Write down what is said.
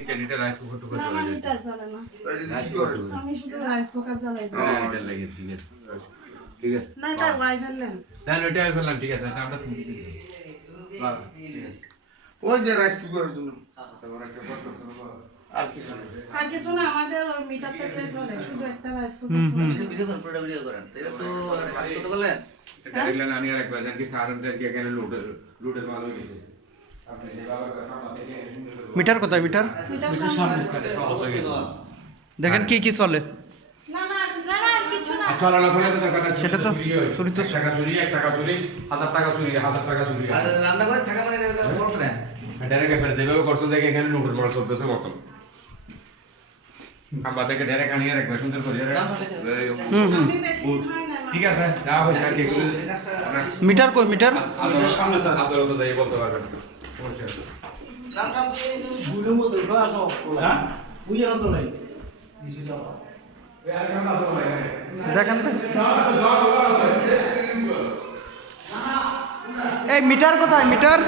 এটা rice cooker টুকার না, চলে আমার যায়। হিটার জ্বলে না। রাইস কুকার টুকার। আমি শুধু রাইস কুকার জ্বালাই। এটা লাগে ঠিক আছে। ঠিক আছে। না, এটা ওয়াই ফেললেন। না এটা আমি ফেললাম ঠিক আছে। এটা আমরা শুনছি। বাস, ঠিক আছে। ওই যে রাইস কুকারের জন্য তারপর একটা বড় আর কিছু না। আর কিছু না, আমাদের ওই মিটার থেকে চলে, শুধু একটা রাইস কুকার চলে। ভিডিও করেন, পুরোটা ভিডিও করেন। এটা তো কাজ কত করলেন? এটা দেখলেন আমি আর একবার জানি কারেন্টের কি এখানে লোডের মাল হয়ে গেছে। আপনি যে বাবা কথা থেকে মিটার কোথায় মিটার? মিটার সামনে। সমস্যা হয়ে গেছে। দেখেন কি কি চলে। না, না, আর কিছু না। আর চলা না চলে তো দরকার নাই। সেটা তো চুরি তো টাকা চুরি 1 টাকা চুরি 1000 টাকা চুরি 1000 টাকা চুরি। আর রান্না করে থাকা মানে বড় করে। ডাইরেক্ট একবার যেভাবে করছো দেখে এখানে লোডের মাল চলতেছে মতন। খাম্বা থেকে ডাইরেক্ট আনিয়ে একবার সুন্দর করে আমি বেশি দিন হয় না। ঠিক আছে যা হয়েছে আর কি এগুলো মিটার কই মিটার? সামনে স্যার আদালত যাই বলতে পারবেন সমস্যা নেই। রাম রাম করে বুঝলেও মতো আসো হ্যাঁ বুঝে না তো নাই দেখেন তো। এই মিটার কোথায় মিটার?